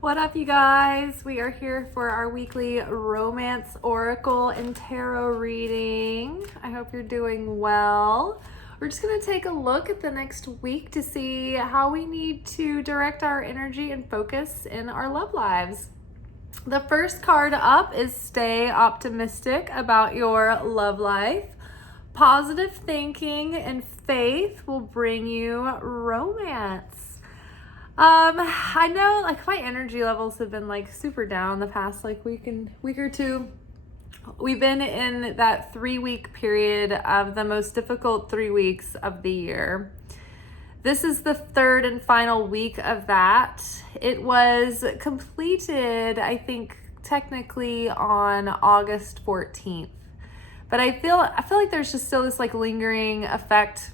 What up, you guys? We are here for our weekly romance oracle and tarot reading. I hope you're doing well. We're just going to take a look at the next week to see how we need to direct our energy and focus in our love lives. The first card up is stay optimistic about your love life. Positive thinking and faith will bring you romance. I know like my energy levels have been like super down the past like week or two. We've been in that 3-week period of the most difficult 3 weeks of the year. This is the third and final week of that. It was completed, I think, technically on August 14th. But I feel like there's just still this like lingering effect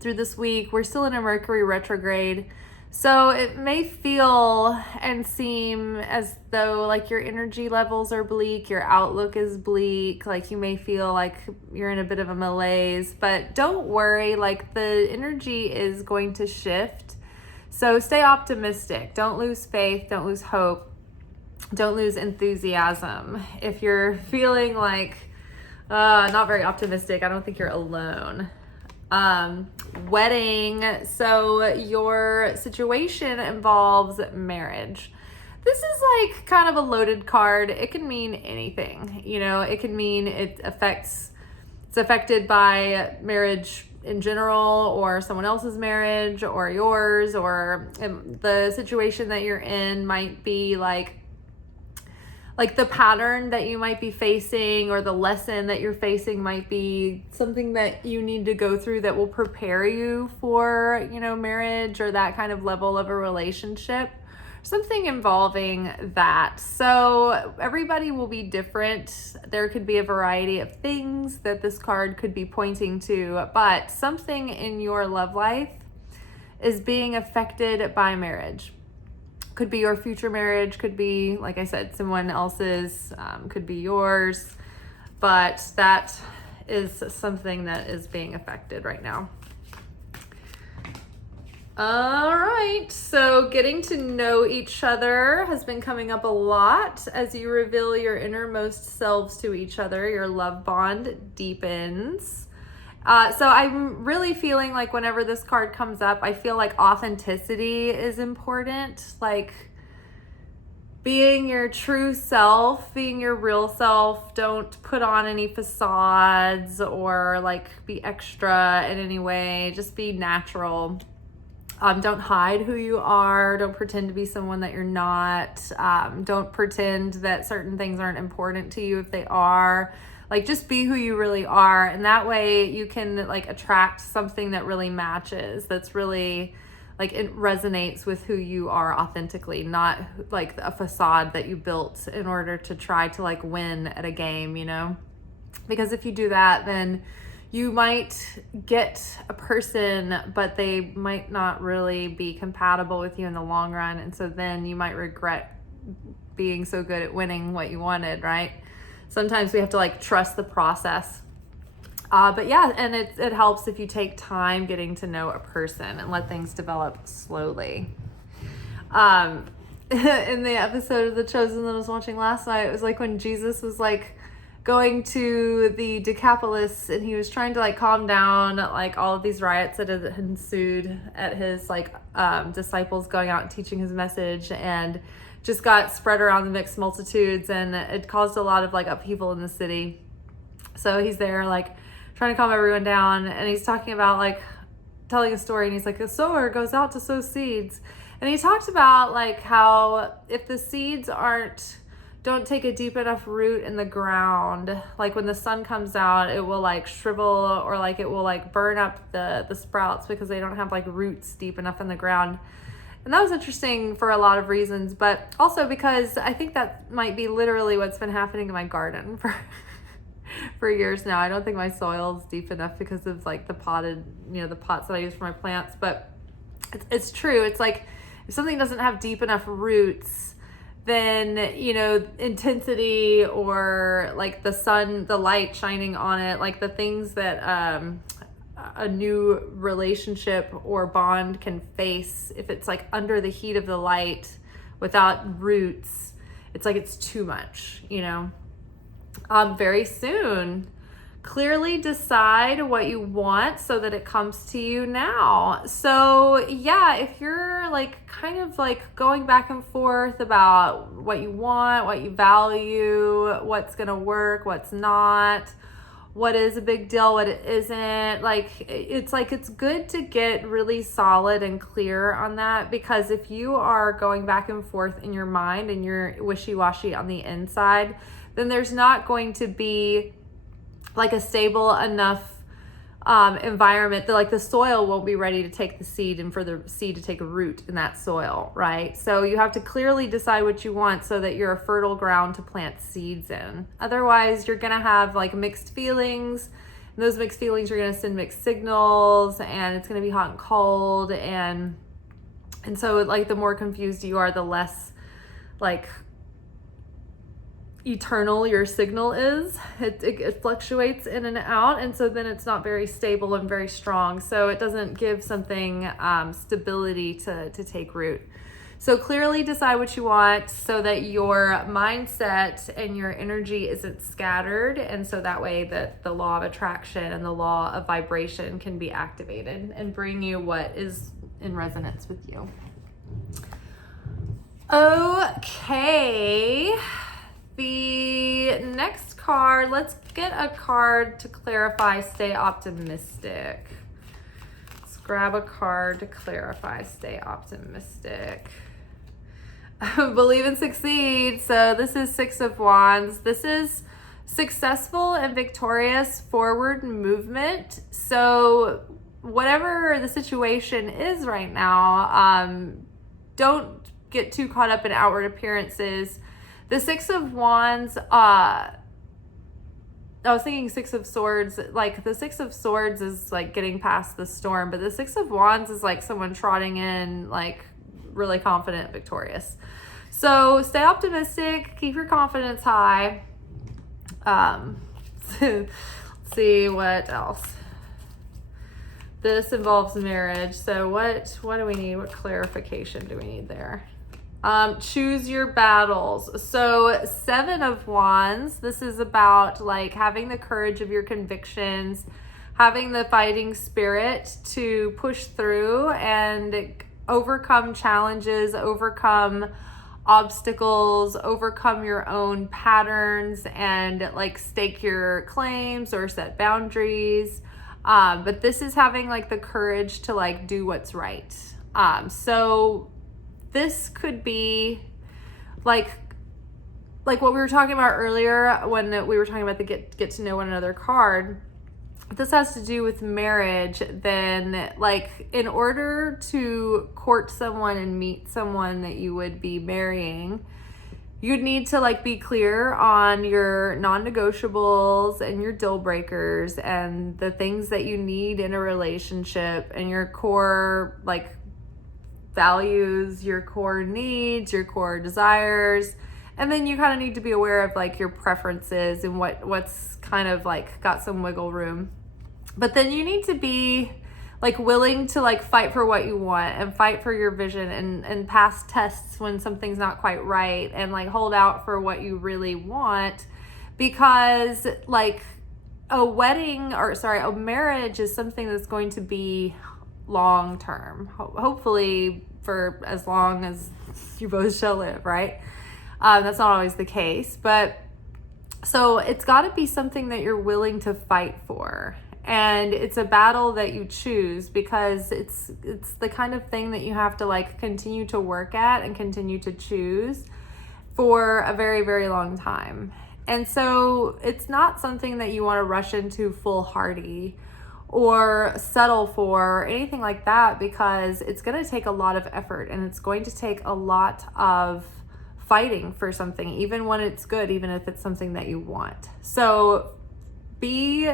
through this week. We're still in a Mercury retrograde. So it may feel and seem as though like your energy levels are bleak, your outlook is bleak, like you may feel like you're in a bit of a malaise, but don't worry, like the energy is going to shift. So stay optimistic, don't lose faith, don't lose hope, don't lose enthusiasm. If you're feeling like not very optimistic, I don't think you're alone. Wedding. So your situation involves marriage. This is like kind of a loaded card. It can mean anything, it can mean it's affected by marriage in general, or someone else's marriage, or yours, or the situation that you're in might be like the pattern that you might be facing, or the lesson that you're facing might be something that you need to go through that will prepare you for, marriage or that kind of level of a relationship, something involving that. So everybody will be different. There could be a variety of things that this card could be pointing to, but something in your love life is being affected by marriage. Could be your future marriage, could be, like I said, someone else's, could be yours, but that is something that is being affected right now. All right, so getting to know each other has been coming up a lot. As you reveal your innermost selves to each other, your love bond deepens. So I'm really feeling like whenever this card comes up, I feel like authenticity is important. Like being your true self, being your real self. Don't put on any facades or like be extra in any way. Just be natural. Don't hide who you are. Don't pretend to be someone that you're not. Don't pretend that certain things aren't important to you if they are. Like just be who you really are, and that way you can like attract something that really matches, that's really like it resonates with who you are authentically, not like a facade that you built in order to try to like win at a game, because if you do that, then you might get a person, but they might not really be compatible with you in the long run, and so then you might regret being so good at winning what you wanted, right? Sometimes we have to like trust the process. But yeah, and it helps if you take time getting to know a person and let things develop slowly. In the episode of The Chosen that I was watching last night, it was like when Jesus was like going to the Decapolis and he was trying to like calm down like all of these riots that had ensued at his like disciples going out and teaching his message, and just got spread around the mixed multitudes, and it caused a lot of like upheaval in the city. So he's there like trying to calm everyone down, and he's talking about like telling a story, and he's like, a sower goes out to sow seeds, and he talked about like how if the seeds don't take a deep enough root in the ground, like when the sun comes out, it will like shrivel, or like it will like burn up the sprouts because they don't have like roots deep enough in the ground. And that was interesting for a lot of reasons, but also because I think that might be literally what's been happening in my garden for years now. I don't think my soil's deep enough because of like the potted, the pots that I use for my plants, but it's true. It's like if something doesn't have deep enough roots, then, intensity or like the sun, the light shining on it, like the things that, a new relationship or bond can face, if it's like under the heat of the light without roots, it's like it's too much, you know. Very soon, clearly decide what you want so that it comes to you now. So yeah, if you're like kind of like going back and forth about what you want, what you value, what's gonna work, what's not, what is a big deal, what it isn't, it's good to get really solid and clear on that, because if you are going back and forth in your mind and you're wishy-washy on the inside, then there's not going to be like a stable enough environment that like the soil won't be ready to take the seed and for the seed to take a root in that soil, right? So you have to clearly decide what you want so that you're a fertile ground to plant seeds in. Otherwise, you're gonna have like mixed feelings, and those mixed feelings are gonna send mixed signals, and it's gonna be hot and cold, and so like the more confused you are, the less like eternal your signal is. It fluctuates in and out, and so then it's not very stable and very strong, so it doesn't give something stability to take root. So clearly decide what you want so that your mindset and your energy isn't scattered, and so that way that the law of attraction and the law of vibration can be activated and bring you what is in resonance with you. Okay, the next card, let's get a card to clarify, stay optimistic. Let's grab a card to clarify, stay optimistic. Believe and succeed. So this is Six of Wands. This is successful and victorious forward movement. So whatever the situation is right now, don't get too caught up in outward appearances. The Six of Wands, I was thinking Six of Swords, like the Six of Swords is like getting past the storm, but the Six of Wands is like someone trotting in, like really confident, victorious. So stay optimistic, keep your confidence high. Let's see what else. This involves marriage. So what do we need? What clarification do we need there? Choose your battles. So Seven of Wands, this is about like having the courage of your convictions, having the fighting spirit to push through and overcome challenges, overcome obstacles, overcome your own patterns, and like stake your claims or set boundaries. But this is having like the courage to like do what's right. So this could be like what we were talking about earlier when we were talking about the get to know one another card. If this has to do with marriage, then like in order to court someone and meet someone that you would be marrying, you'd need to like be clear on your non-negotiables and your deal breakers and the things that you need in a relationship and your core like values, your core needs, your core desires. And then you kind of need to be aware of like your preferences and what's kind of like got some wiggle room. But then you need to be like willing to like fight for what you want and fight for your vision and pass tests when something's not quite right and like hold out for what you really want, because like a marriage is something that's going to be long term, hopefully for as long as you both shall live, right? That's not always the case, but so it's got to be something that you're willing to fight for, and it's a battle that you choose, because it's the kind of thing that you have to like continue to work at and continue to choose for a very, very long time. And so it's not something that you want to rush into foolhardy or settle for or anything like that, because it's going to take a lot of effort and it's going to take a lot of fighting for something, even when it's good, even if it's something that you want. So be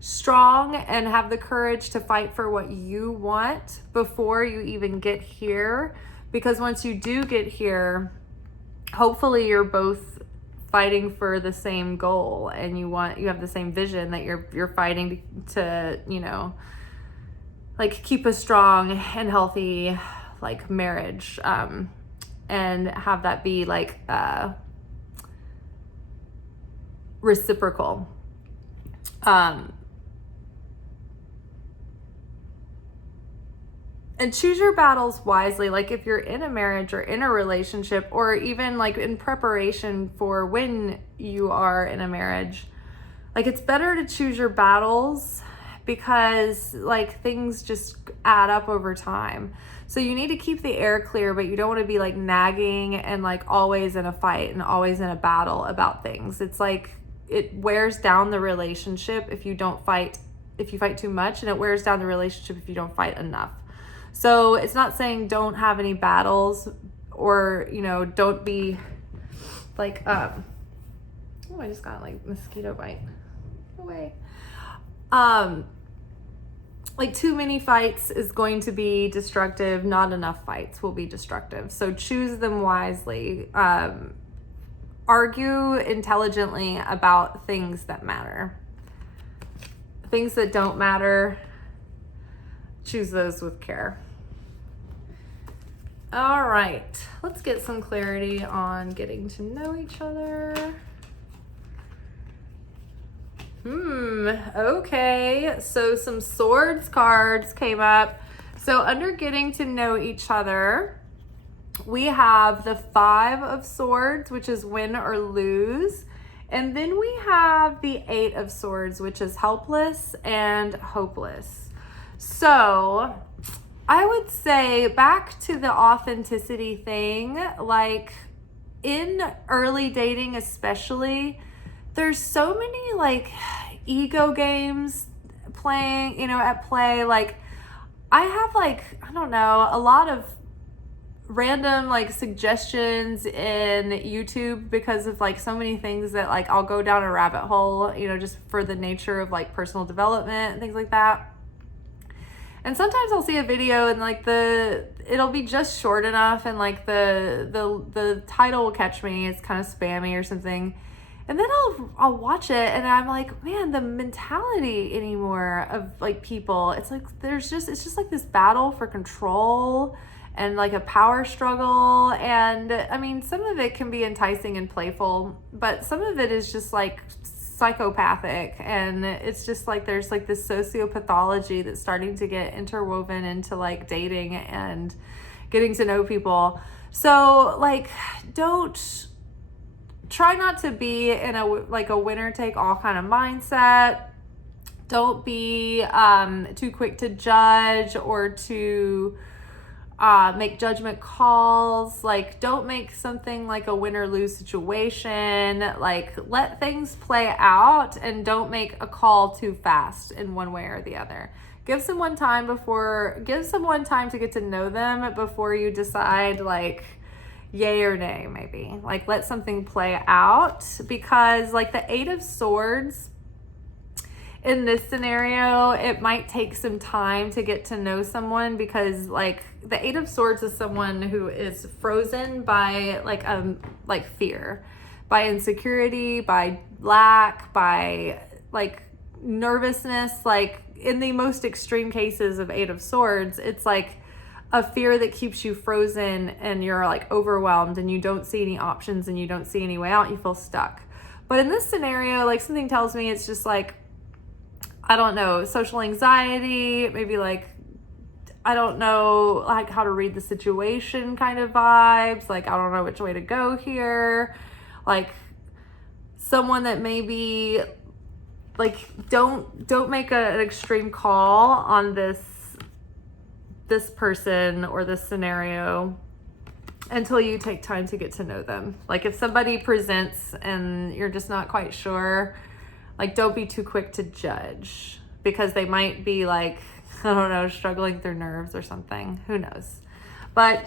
strong and have the courage to fight for what you want before you even get here, because once you do get here, hopefully you're both fighting for the same goal and you have the same vision that you're fighting to, you know, like keep a strong and healthy like marriage. and have that be like reciprocal. And choose your battles wisely. Like if you're in a marriage or in a relationship, or even like in preparation for when you are in a marriage, like it's better to choose your battles, because like things just add up over time. So you need to keep the air clear, but you don't want to be like nagging and like always in a fight and always in a battle about things. It's like it wears down the relationship if you fight too much, and it wears down the relationship if you don't fight enough. So it's not saying don't have any battles, or, you know, don't be like, oh, I just got like mosquito bite. Away. Like too many fights is going to be destructive. Not enough fights will be destructive. So choose them wisely. Argue intelligently about things that matter. Things that don't matter, choose those with care. All right, let's get some clarity on getting to know each other. Okay, so some swords cards came up. So under getting to know each other, we have the 5 of Swords, which is win or lose. And then we have the 8 of Swords, which is helpless and hopeless. So I would say back to the authenticity thing, like in early dating especially, there's so many like ego games playing, at play. Like I have like, I don't know, a lot of random like suggestions in YouTube because of like so many things that like I'll go down a rabbit hole, just for the nature of like personal development and things like that. And sometimes I'll see a video and like it'll be just short enough and like the title will catch me. It's kind of spammy or something. And then I'll watch it and I'm like, man, the mentality anymore of like people, it's like it's just like this battle for control and like a power struggle. And I mean, some of it can be enticing and playful, but some of it is just like psychopathic, and it's just like there's like this sociopathology that's starting to get interwoven into like dating and getting to know people. So like try not to be in a winner take all kind of mindset. Don't be too quick to judge or to make judgment calls. Like don't make something like a win or lose situation. Like let things play out and don't make a call too fast in one way or the other. Give someone time to get to know them before you decide like yay or nay, maybe. Like let something play out, because like the 8 of Swords in this scenario, it might take some time to get to know someone, because like the 8 of Swords is someone who is frozen by like fear, by insecurity, by lack, by like nervousness. Like in the most extreme cases of 8 of Swords, it's like a fear that keeps you frozen and you're like overwhelmed and you don't see any options and you don't see any way out. You feel stuck. But in this scenario, like something tells me it's just like, I don't know, social anxiety, maybe like, I don't know, like how to read the situation kind of vibes. Like, I don't know which way to go here. Like someone that maybe like, don't make an extreme call on this person or this scenario until you take time to get to know them. Like if somebody presents and you're just not quite sure, like don't be too quick to judge, because they might be like, I don't know, struggling through nerves or something. Who knows? But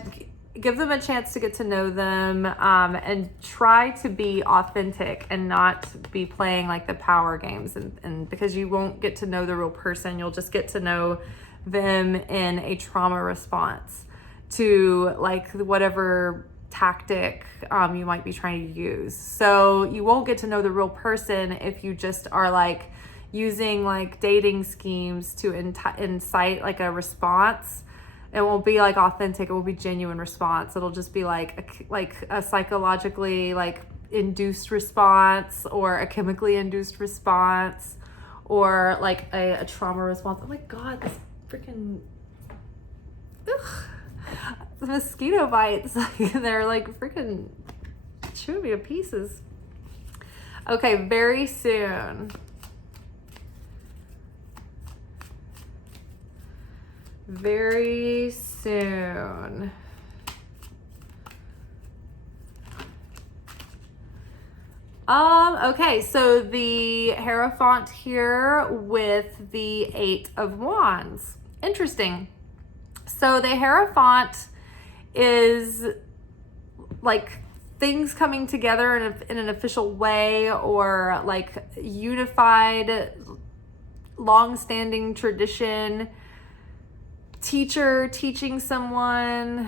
give them a chance to get to know them, and try to be authentic and not be playing like the power games, and because you won't get to know the real person, you'll just get to know them in a trauma response to like whatever tactic you might be trying to use. So you won't get to know the real person if you just are like using like dating schemes to incite like a response It won't be like authentic. It will be genuine response. It'll just be like a psychologically like induced response, or a chemically induced response, or like a trauma response. Oh my God, this freaking the mosquito bites. They're like freaking chewing me to pieces. Okay, very soon. Very soon. Okay, so the Hierophant here with the 8 of Wands. Interesting. So the Hierophant is like things coming together in an official way, or like unified, long-standing tradition. Teacher teaching someone.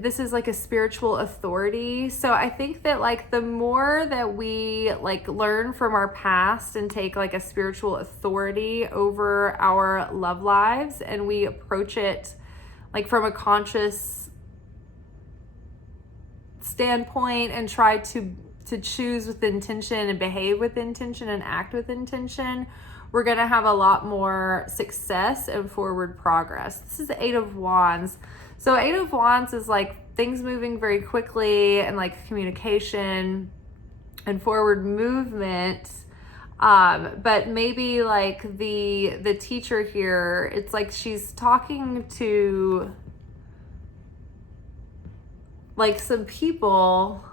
This is like a spiritual authority. So I think that like the more that we like learn from our past and take like a spiritual authority over our love lives, and we approach it like from a conscious standpoint and try to choose with intention and behave with intention and act with intention, we're going to have a lot more success and forward progress. This is the 8 of Wands. So 8 of Wands is like things moving very quickly, and like communication and forward movement. But maybe like the teacher here, it's like she's talking to like some people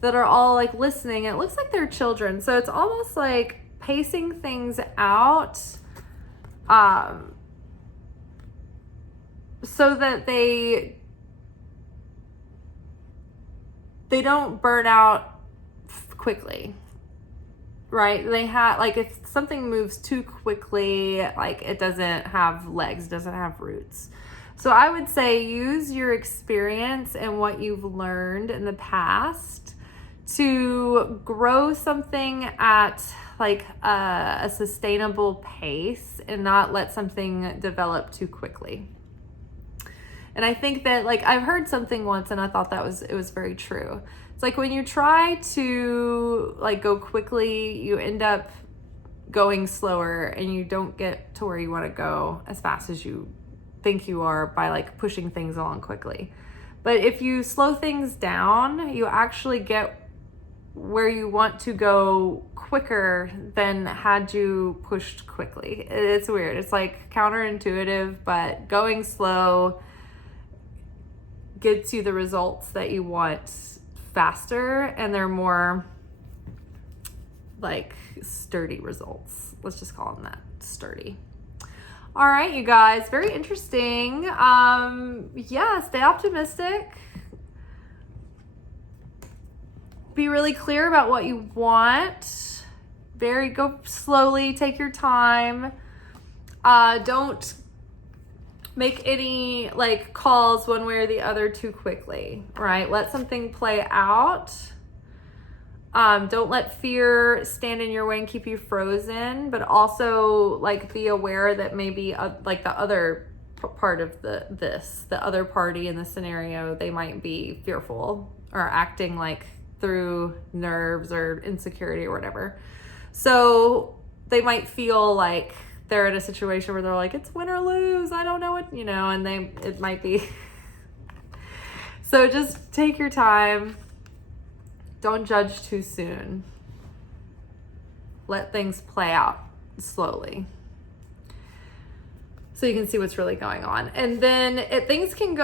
that are all like listening. It looks like they're children. So it's almost like pacing things out so that they don't burn out quickly, right? They have like, if something moves too quickly, like it doesn't have legs, doesn't have roots. So I would say use your experience and what you've learned in the past to grow something at like a sustainable pace, and not let something develop too quickly. And I think that like I've heard something once, and I thought it was very true. It's like when you try to like go quickly, you end up going slower, and you don't get to where you want to go as fast as you think you are by like pushing things along quickly. But if you slow things down, you actually get where you want to go quicker than had you pushed quickly. It's weird. It's like counterintuitive, but going slow gets you the results that you want faster, and they're more like sturdy results. Let's just call them that, sturdy. All right, you guys, very interesting. Yeah, stay optimistic. Be really clear about what you want. Go slowly, take your time. Don't make any like calls one way or the other too quickly, right? Let something play out. Don't let fear stand in your way and keep you frozen, but also like be aware that maybe like the other part of the other party in the scenario, they might be fearful or acting like through nerves or insecurity or whatever. So they might feel like they're in a situation where they're like, it's win or lose, I don't know what, and it might be. So just take your time. Don't judge too soon. Let things play out slowly so you can see what's really going on. And then things can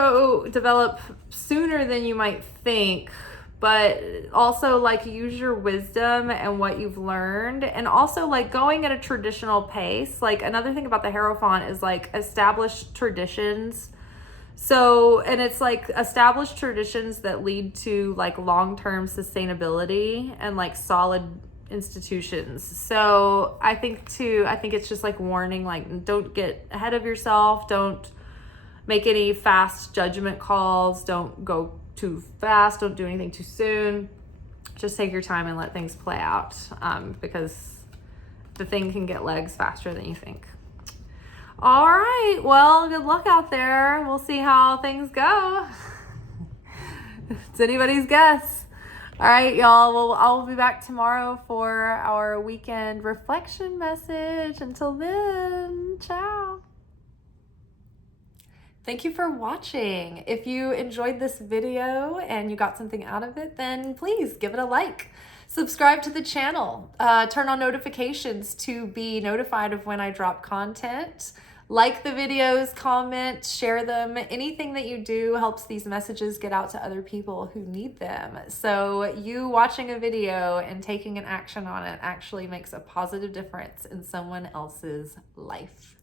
develop sooner than you might think, but also like use your wisdom and what you've learned, and also like going at a traditional pace. Like another thing about the Hierophant is like established traditions. So, and it's like established traditions that lead to like long-term sustainability and like solid institutions. So I think it's just like warning, like don't get ahead of yourself. Don't make any fast judgment calls. Don't go too fast. Don't do anything too soon. Just take your time and let things play out, because the thing can get legs faster than you think. All right. Well, good luck out there. We'll see how things go. It's anybody's guess. All right, y'all. Well, I'll be back tomorrow for our weekend reflection message. Until then, ciao. Thank you for watching. If you enjoyed this video and you got something out of it, then please give it a like. Subscribe to the channel. Turn on notifications to be notified of when I drop content. Like the videos, comment, share them. Anything that you do helps these messages get out to other people who need them. So you watching a video and taking an action on it actually makes a positive difference in someone else's life.